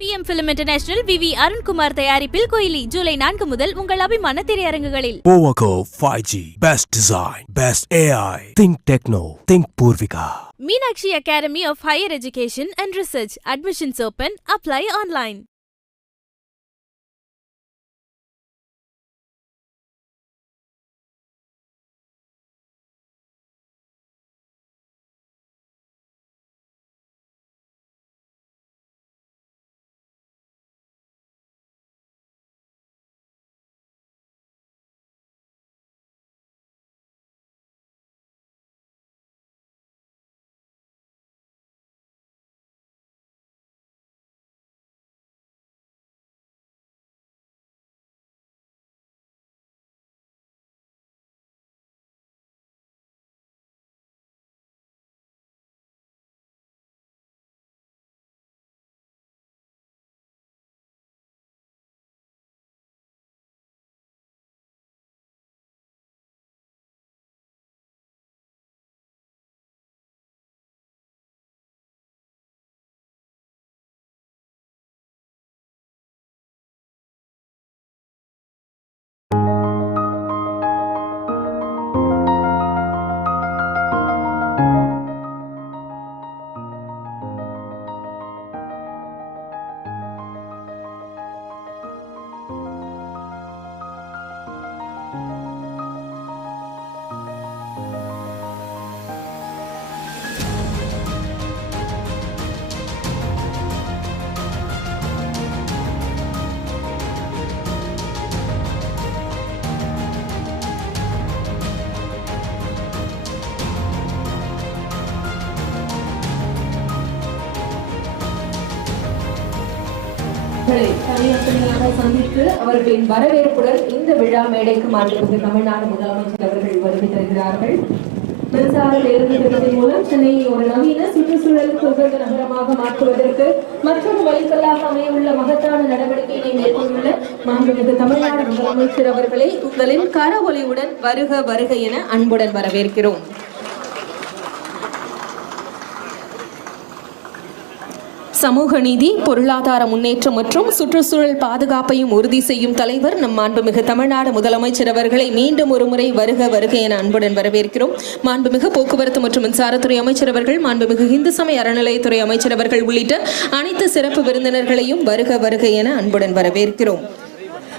PM film international V V Arunkumar தயாரிப்பில் கோயிலி ஜூலை நான்கு முதல் உங்கள் அபிமான திரையரங்குகளில் Powaco 5G. Best design. Best AI. Think Techno. Think Purvika. Meenakshi academy of higher education and research admissions open apply online சந்தித்து அவர்களின் வரவேற்புடன் இந்த விழா மேடைக்கு மாண்புமிகு தமிழ்நாடு முதலமைச்சர் அவர்கள் வருகை தருகிறார்கள். மின்சார பேருந்து திட்டத்தின் மூலம் சென்னையை ஒரு நவீன சுற்றுச்சூழலுக்கு உகந்த நகரமாக மாற்றுவதற்கு மற்றொரு வழிகளாக அமையவுள்ள மகத்தான நடவடிக்கையை மேற்கொண்டுள்ள மாண்புமிகு தமிழ்நாடு முதலமைச்சர் அவர்களை உங்களின் கர ஒளியுடன் வருக வருக என அன்புடன் வரவேற்கிறோம். சமூக நீதி பொருளாதார முன்னேற்றம் மற்றும் சுற்றுச்சூழல் பாதுகாப்பையும் உறுதி செய்யும் தலைவர் நம் மாண்புமிகு தமிழ்நாடு முதலமைச்சர் அவர்களை மீண்டும் ஒருமுறை வருக வருக என அன்புடன் வரவேற்கிறோம். மாண்புமிகு போக்குவரத்து மற்றும் மின்சாரத்துறை அமைச்சர் அவர்கள் மாண்புமிகு இந்து சமய அறநிலையத்துறை அமைச்சர் அவர்கள் உள்ளிட்ட அனைத்து சிறப்பு விருந்தினர்களையும் வருக வருக என அன்புடன் வரவேற்கிறோம்.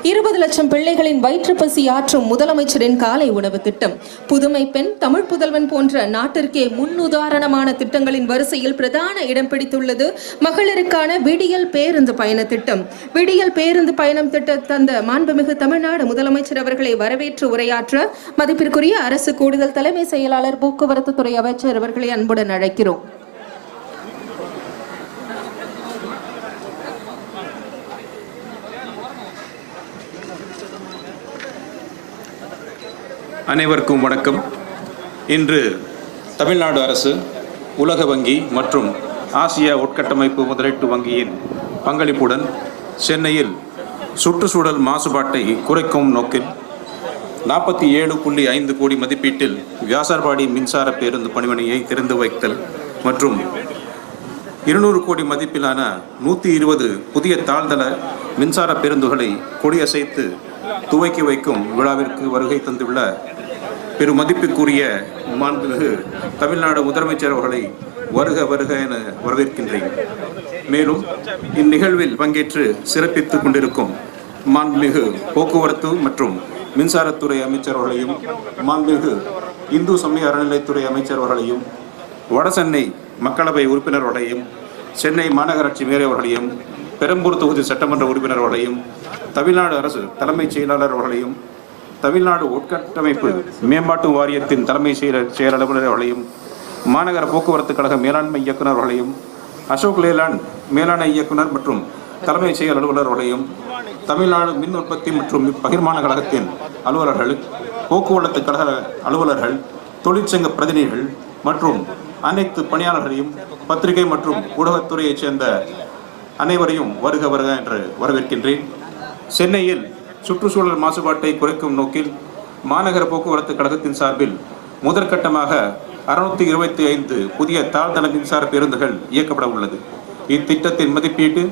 இருபது லட்சம் பிள்ளைகளின் வயிற்றுப்பசி ஆற்றும் முதலமைச்சரின் காலை உணவு திட்டம். புதுமை பெண் தமிழ் புதல்வன் போன்ற நாட்டிற்கே முன்னுதாரணமான திட்டங்களின் வரிசையில் பிரதான இடம் பிடித்துள்ளது மகளிருக்கான விடியல் பேருந்து பயண திட்டம். விடியல் பேருந்து பயணம் திட்ட தந்த மாண்புமிகு தமிழ்நாடு முதலமைச்சர் அவர்களை வரவேற்று உரையாற்ற மதிப்பிற்குரிய அரசு கூடுதல் தலைமை செயலாளர் போக்குவரத்து துறை அமைச்சர் அவர்களை அன்புடன் அழைக்கிறோம். அனைவருக்கும் வணக்கம். இன்று தமிழ்நாடு அரசு உலக வங்கி மற்றும் ஆசியா உட்கட்டமைப்பு முதலீட்டு வங்கியின் பங்களிப்புடன் சென்னையில் சுற்றுச்சூழல் மாசுபாட்டை குறைக்கும் நோக்கில் நாற்பத்தி ஏழு புள்ளி ஐந்து கோடி மதிப்பீட்டில் வியாசார்பாடி மின்சார பேருந்து பணிமனையை திறந்து வைத்தல் மற்றும் இருநூறு கோடி மதிப்பிலான நூற்றி இருபது புதிய தாழ்தள மின்சார பேருந்துகளை கொடியசைத்து துவக்கி வைக்கும் விழாவிற்கு வருகை தந்துள்ள பெரும் மதிப்புக்குரிய மாண்புமிகு தமிழ்நாடு முதலமைச்சர் அவர்களை வருக வருக என வரவேற்கின்றேன். மேலும் இந்நிகழ்வில் பங்கேற்று சிறப்பித்துக் கொண்டிருக்கும் மாண்புமிகு போக்குவரத்து மற்றும் மின்சாரத்துறை அமைச்சர் அவர்களையும் மாண்புமிகு இந்து சமய அறநிலைத்துறை அமைச்சர் அவர்களையும் வடசென்னை மக்களவை உறுப்பினர்களையும் சென்னை மாநகராட்சி மேயர் பெரம்பூர் தொகுதி சட்டமன்ற உறுப்பினர்களையும் தமிழ்நாடு அரசு தலைமைச் செயலாளர் அவர்களையும் தமிழ்நாடு உட்கட்டமைப்பு மேம்பாட்டு வாரியத்தின் தலைமை செயலர் செயல் அலுவலர்களையும் அவர்களையும் மாநகர போக்குவரத்து கழக மேலாண்மை இயக்குனர் அவர்களையும் அசோக் லேலாண்ட் மேலாண்மை இயக்குனர் மற்றும் தலைமை செயல் அலுவலர் அவர்களையும் தமிழ்நாடு மின் உற்பத்தி மற்றும் பகிர்மான கழகத்தின் அலுவலர்கள் போக்குவரத்து கழக அலுவலர்கள் தொழிற்சங்க பிரதிநிதிகள் மற்றும் அனைத்து பணியாளர்களையும் பத்திரிகை மற்றும் ஊடகத்துறையைச் சேர்ந்த அனைவரையும் வருக வருக என்று வரவேற்கின்றேன். சென்னையில் சுற்றுச்சூழல் மாசுபாட்டை குறைக்கும் நோக்கில் மாநகர போக்குவரத்து கழகத்தின் சார்பில் முதற்கட்டமாக அறுநூத்தி இருபத்தி ஐந்து புதிய தாழ்தள மின்சார பேருந்துகள் இயக்கப்பட உள்ளது. இத்திட்டத்தின் மதிப்பீட்டு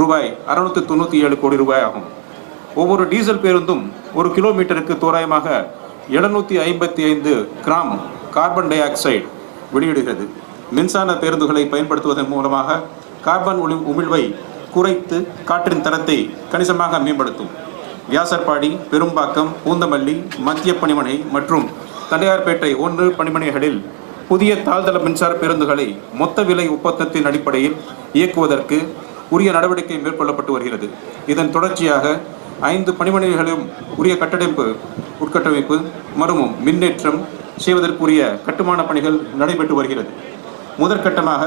ரூபாய் அறுநூத்தி தொண்ணூற்றி ஏழு கோடி ரூபாய் ஆகும். ஒவ்வொரு டீசல் பேருந்தும் ஒரு கிலோமீட்டருக்கு தோராயமாக எழுநூற்றி ஐம்பத்தி ஐந்து கிராம் கார்பன் டை ஆக்சைடு வெளியிடுகிறது. மின்சார பேருந்துகளை பயன்படுத்துவதன் மூலமாக கார்பன் ஒளி உமிழ்வை குறைத்து காற்றின் தரத்தை கணிசமாக மேம்படுத்தும். வியாசர்பாடி பெரும்பாக்கம் பூந்தமல்லி மத்திய பணிமனை மற்றும் தண்டையார்பேட்டை ஒன்று பணிமனைகளில் புதிய தாழ்தள மின்சார பேருந்துகளை மொத்த விலை ஒப்பந்தத்தின் அடிப்படையில் இயக்குவதற்கு உரிய நடவடிக்கை மேற்கொள்ளப்பட்டு வருகிறது. இதன் தொடர்ச்சியாக ஐந்து பணிமனைகளிலும் உரிய கட்டமைப்பு உட்கட்டமைப்பு மறுமும் மின்னேற்றம் செய்வதற்குரிய கட்டுமான பணிகள் நடைபெற்று வருகிறது. முதற்கட்டமாக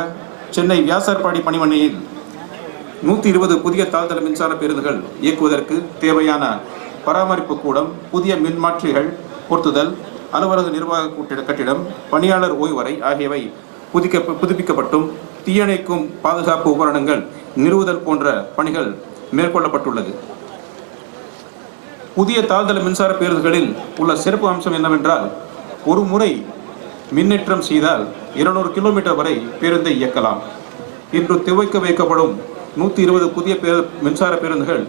சென்னை வியாசர்பாடி பணிமனையில் நூற்றி இருபது புதிய தாழ்தள மின்சார பேருந்துகள் இயக்குவதற்கு தேவையான பராமரிப்பு கூடம் புதிய மின்மாற்றிகள் பொருத்துதல் அலுவலக நிர்வாக கூட்டிட கட்டிடம் பணியாளர் ஓய்வறை ஆகியவை புதுக்க புதுப்பிக்கப்பட்டும். தீயணைக்கும் பாதுகாப்பு உபகரணங்கள் நிறுவுதல் போன்ற பணிகள் மேற்கொள்ளப்பட்டுள்ளது. புதிய தாழ்தள மின்சார பேருந்துகளில் உள்ள சிறப்பு அம்சம் என்னவென்றால் ஒரு முறை மின்னேற்றம் செய்தால் இருநூறு கிலோமீட்டர் வரை பேருந்தை இயக்கலாம். இன்று துவைக்க வைக்கப்படும் நூற்றி இருபது புதிய பேரு மின்சார பேருந்துகள்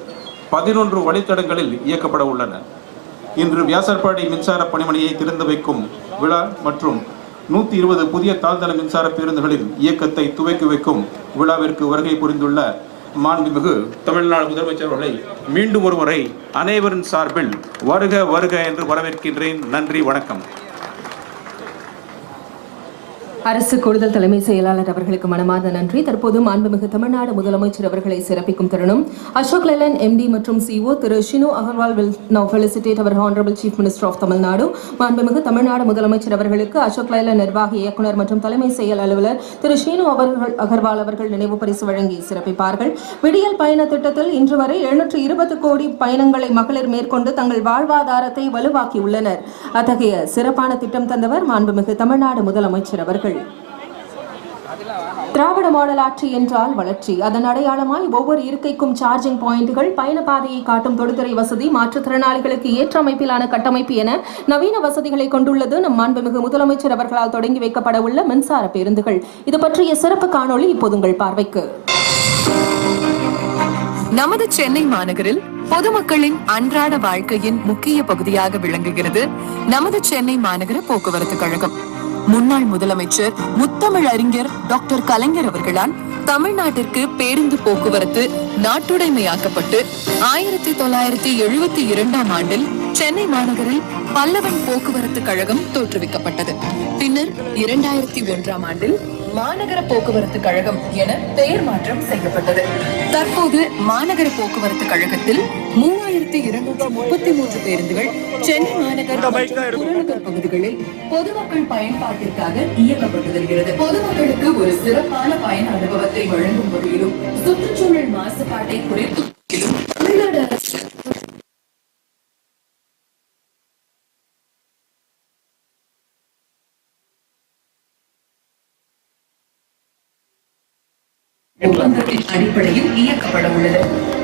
பதினொன்று வழித்தடங்களில் இயக்கப்பட உள்ளன. இன்று வியாசர்பாடி மின்சார பணிமனையை திறந்து வைக்கும் விழா மற்றும் நூற்றி இருபது புதிய தாழ்தள மின்சார பேருந்துகளின் இயக்கத்தை துவக்கி வைக்கும் விழாவிற்கு வருகை புரிந்துள்ள மாண்புமிகு தமிழ்நாடு முதலமைச்சர் அவர்களை மீண்டும் ஒருமுறை அனைவரின் சார்பில் வருக வருக என்று வரவேற்கின்றேன். நன்றி வணக்கம். அரசு கூடுதல் தலைமை செயலாளர் அவர்களுக்கு மனமார்ந்த நன்றி. தற்போது மாண்புமிகு தமிழ்நாடு முதலமைச்சர் அவர்களை சிறப்பிக்கும் தருணம். அசோக் லேலன் எம்டி மற்றும் CEO Thiru Shenu Agarwal will now felicitate our honourable chief minister of Tamil Nadu மாண்புமிகு தமிழ்நாடு முதலமைச்சர் அவர்களுக்கு அசோக் லேலன் நிர்வாக இயக்குனர் மற்றும் தலைமை செயல் அலுவலர் திரு ஷீனு அவர்கள் அகர்வால் அவர்கள் நினைவு பரிசு வழங்கி சிறப்பிப்பார்கள். விடியல் பயண திட்டத்தில் இன்று வரை எழுநூற்று இருபது கோடி பயணங்களை மகளிர் மேற்கொண்டு தங்கள் வாழ்வாதாரத்தை வலுவாக்கியுள்ளனர். அத்தகைய சிறப்பான திட்டம் தந்தவர் மாண்புமிகு தமிழ்நாடு முதலமைச்சர் அவர்கள். திராவிட மாடல் ஆட்சி என்றால் வளர்ச்சி. அதன் அடையாளமாய் ஒவ்வொரு இருக்கைக்கும் சார்ஜிங் பாயிண்டுகள் பயண பாதையை காட்டும் தொடுதிரை வசதி மாற்றுத்திறனாளிகளுக்கு ஏற்ற அமைப்பிலான கட்டமைப்பு என நவீன வசதிகளை கொண்டுள்ளது நம் மாண்புமிகு முதலமைச்சர் அவர்களால் தொடங்கி வைக்கப்பட உள்ள மின்சார பேருந்துகள். இது பற்றிய சிறப்பு காணொளி இப்போது உங்கள் பார்வைக்கு. நமது சென்னை மாநகரில் பொதுமக்களின் அன்றாட வாழ்க்கையின் முக்கிய பகுதியாக விளங்குகிறது நமது சென்னை மாநகர போக்குவரத்து கழகம். முன்னாள் முதலமைச்சர் முத்தமிழ் அறிஞர் டாக்டர் கலைஞர் அவர்களால் தமிழ்நாட்டிற்கு பேருந்து போக்குவரத்து நாட்டுடைமையாக்கப்பட்டு ஆயிரத்தி தொள்ளாயிரத்தி எழுபத்தி இரண்டாம் ஆண்டில் சென்னை மாநகரில் பல்லவன் போக்குவரத்து கழகம் தோற்றுவிக்கப்பட்டது. பின்னர் இரண்டாயிரத்தி ஒன்றாம் ஆண்டில் மாநகர போக்குவரத்து கழகம் என பெயர் மாற்றம் செய்யப்பட்டது. தற்போது மாநகர போக்குவரத்து கழகத்தில் மூவாயிரத்தி இருநூற்று முப்பத்தி மூன்று பேருந்துகள் சென்னை மாநகர் புறநகர் பகுதிகளில் பொதுமக்கள் பயன்பாட்டிற்காக இயக்கப்பட்டு வருகிறது. பொதுமக்களுக்கு ஒரு சிறப்பான பயண அனுபவத்தை வழங்கும் வகையிலும் சுற்றுச்சூழல் மாசுபாட்டை குறைக்கும் வகையிலும் தமிழ்நாடு அரசு ஒப்பந்தத்தின் அடிப்படையில் இயக்கப்பட உள்ளது.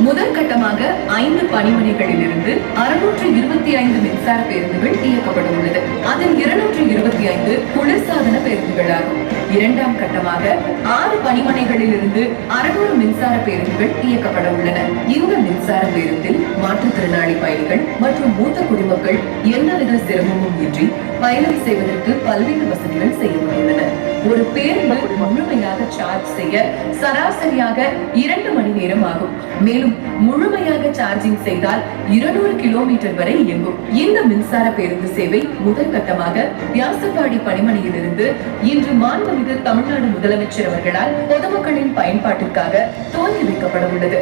முதல் கட்டமாக ஐந்து பணிமனைகளில் இருந்து அறுநூற்று இருபத்தி ஐந்து மின்சார பேருந்துகள் இயக்கப்பட உள்ளது. அதில் இருநூற்று இருபத்தி ஐந்து குளிர்சாதன பேருந்துகளாகும். இரண்டாம் கட்டமாக ஆறு பணிமனைகளில் இருந்து அறுநூறு மின்சார பேருந்துகள் இயக்கப்பட உள்ளன. இந்த மின்சார பேருந்தில் மாற்றுத்திறனாளி பயணிகள் மற்றும் மூத்த குடிமக்கள் எந்தவித சிரமமும் இன்றி பயணம் செய்வதற்கு பல்வேறு வசதிகள் செய்யப்பட்டுள்ளன. ஒரு பேருந்து முழுமையாக சார்ஜ் செய்ய சராசரியாக இரண்டு மணி நேரம் ஆகும். மேலும் முழுமையாக சார்ஜிங் செய்தால் இருநூறு கிலோமீட்டர் வரை இயங்கும். இந்த மின்சார பேருந்து சேவை முதல் கட்டமாக வியாசப்பாடி பணிமனையிலிருந்து இன்று மாண்புமிகு தமிழ்நாடு முதலமைச்சர் அவர்களால் பொதுமக்களின் பயன்பாட்டிற்காக துவங்கி வைக்கப்பட உள்ளது.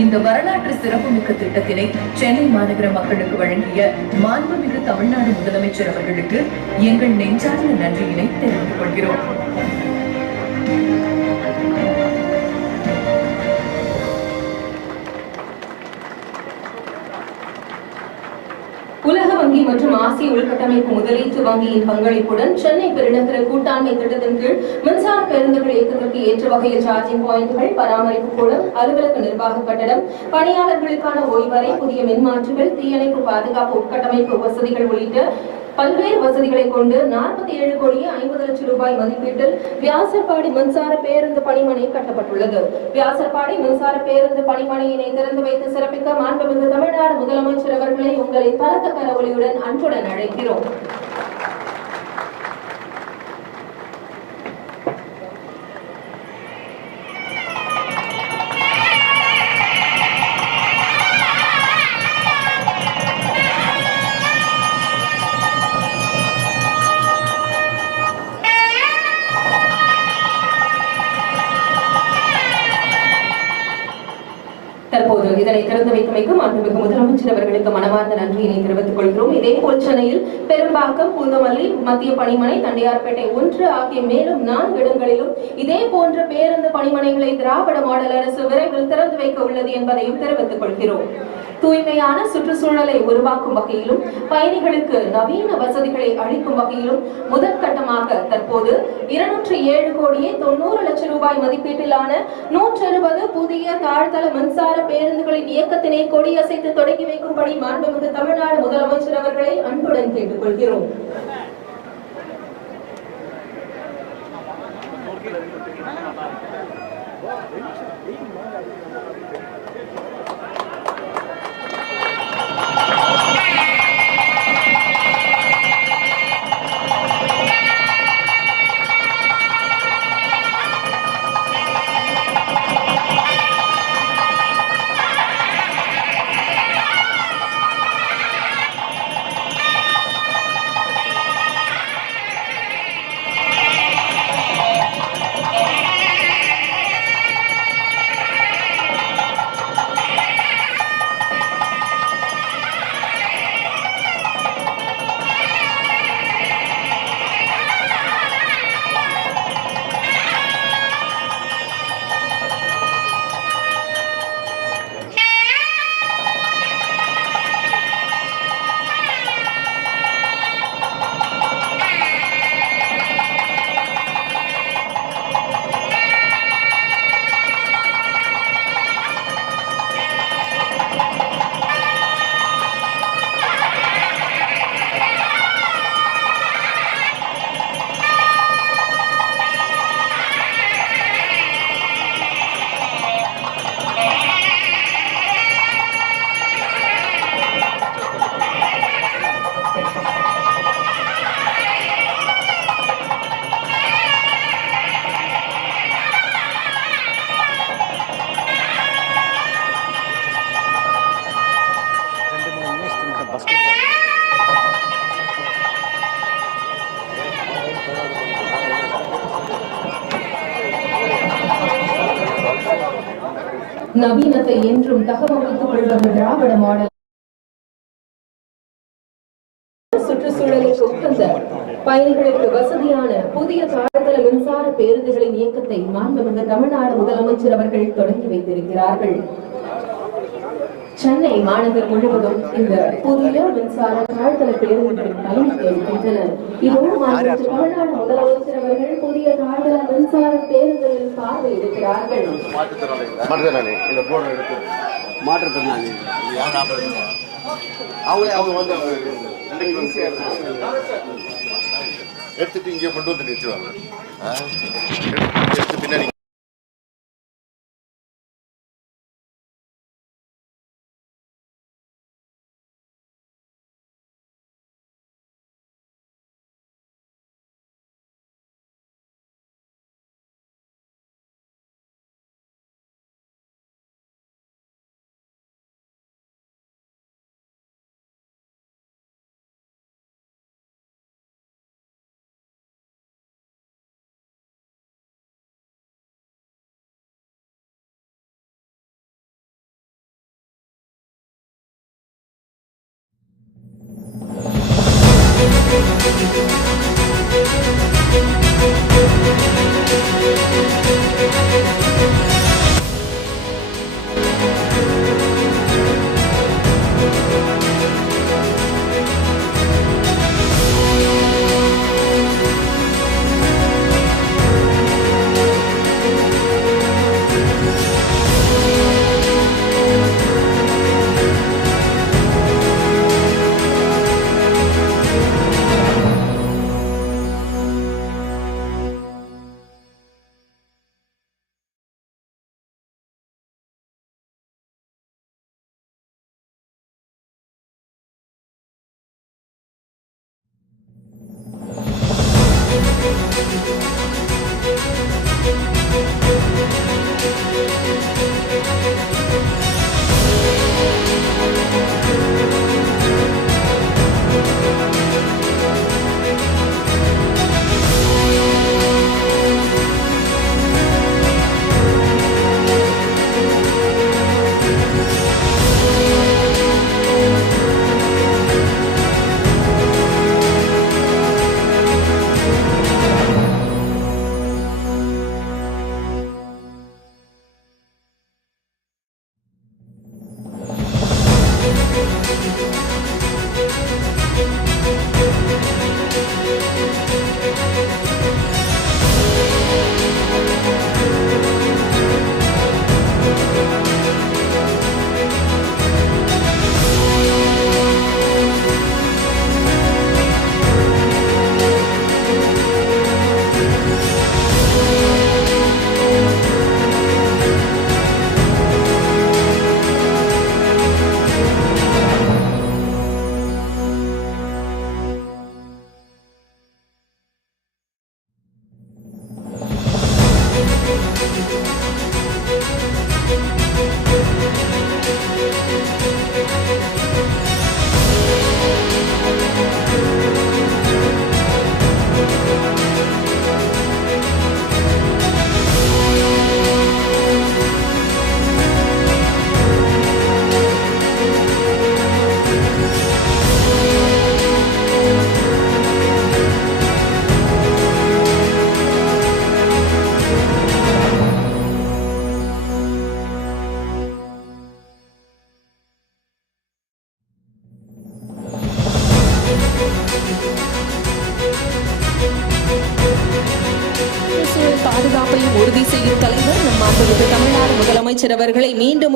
இந்த வரலாற்று சிறப்புமிக்க திட்டத்தினை சென்னை மாநகர மக்களுக்கு வழங்கிய மாண்புமிகு தமிழ்நாடு முதலமைச்சர் அவர்களுக்கு எங்கள் நெஞ்சார்ந்த நன்றியினை தெரிவித்துக் கொள்கிறோம். உலக வங்கி மற்றும் ஆசிய உள்கட்டமைப்பு முதலீட்டு வங்கியின் பங்களிப்புடன் சென்னை பெருநகர கூட்டாண்மை திட்டத்தின் கீழ் மின்சார பேருந்துகள் இயக்கத்திற்கு ஏற்ற வகையில் சார்ஜிங் பாயிண்டுகள் பராமரிப்பு கூடம் அலுவலக நிர்வாக கட்டடம் பணியாளர்களுக்கான ஓய்வறை புதிய மின்மாற்றுகள் தீயணைப்பு பாதுகாப்பு உட்கட்டமைப்பு வசதிகள் உள்ளிட்ட பல்வேறு வசதிகளை கொண்டு நாற்பத்தி ஏழு கோடியே ஐம்பது லட்சம் ரூபாய் மதிப்பீட்டில் வியாசர்பாடி மின்சார பேருந்து பணிமனை கட்டப்பட்டுள்ளது. வியாசர்பாடி மின்சார பேருந்து பணிமனையினை திறந்து வைத்து சிறப்பிக்க மாண்புமிகு தமிழ்நாடு முதலமைச்சர் அவர்களை உங்களை பலத்த கரவொலியுடன் அன்புடன் அழைக்கிறோம். இதனை திறந்து மாண்புமிகு முதலமைச்சர் அவர்களுக்கு மனமார்ந்த நன்றியினை தெரிவித்துக் கொள்கிறோம். இதே போல் சென்னையில் பெரும்பாக்கம் பூந்தமல்லி மத்திய பணிமனை தண்டையார்பேட்டை ஒன்று ஆகிய மேலும் நான்கு இடங்களிலும் இதே போன்ற பேருந்து பணிமனைகளை திராவிட மாடல் அரசு விரைவில் திறந்து வைக்க உள்ளது என்பதையும் தெரிவித்துக் கொள்கிறோம். தூய்மையான சுற்றுச்சூழலை உருவாக்கும் வகையிலும் பயணிகளுக்கு நவீன வசதிகளை அளிக்கும் வகையிலும் முதற்கட்டமாக தற்போது இருநூற்றி ஏழு கோடியே தொண்ணூறு லட்சம் ரூபாய் மதிப்பீட்டிலான நூற்று அறுபது புதிய தாழ்தள மின்சார பேருந்துகளின் இயக்கத்தினை கொடியசைத்து தொடங்கி வைக்கும்படி மாண்புமிகு தமிழ்நாடு முதலமைச்சர் அவர்களை அன்புடன் கேட்டுக்கொள்கிறோம் நவீனத்தை என்றும் தகவமைத்துக் கொள்வது திராவிட மாடல். சுற்றுச்சூழலுக்கு உகந்த பயணிகளுக்கு வசதியான புதிய தாழ்தள மின்சார பேருந்துகளின் இயக்கத்தை மாண்புமிகு தமிழ்நாடு முதலமைச்சர் அவர்கள் தொடங்கி வைத்திருக்கிறார்கள். சென்னை மாநகர் முழுவதும் இந்த புதிய மின்சார தாழ்தள பேருந்துகள் பயணிக்க இருக்கின்றன இதோடு தமிழ்நாடு முதலமைச்சர் அவர்கள் புதிய தாழ்தள மின்சார பேருந்துகளில் பார்வையிடுகிறார்கள் மாற்றுத்திறனாளி அவங்களே அவங்க வந்து எடுத்துட்டு இங்கே கொண்டு வந்து நிறுத்துவாங்க எடுத்து பின்னாடி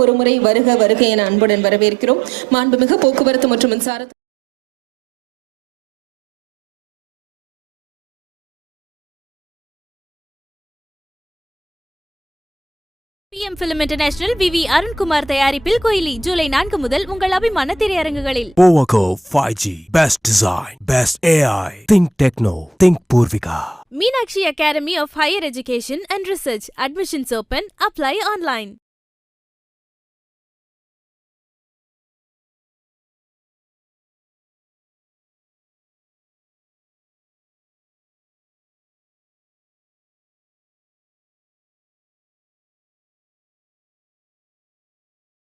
ஒருமுறை வருக வருக என அன்புடன் வரவேற்கிறோம் மாண்புமிகு போக்குவரத்து மற்றும் மின்சார PM film international V V Arunkumar தயாரிப்பில் கோயிலி ஜூலை நான்கு முதல் உங்கள் அபிமான திரையரங்குகளில் Powaco 5G. Best design. Best AI. Think techno. Think Purvika. Meenakshi academy of higher education and research admissions open apply online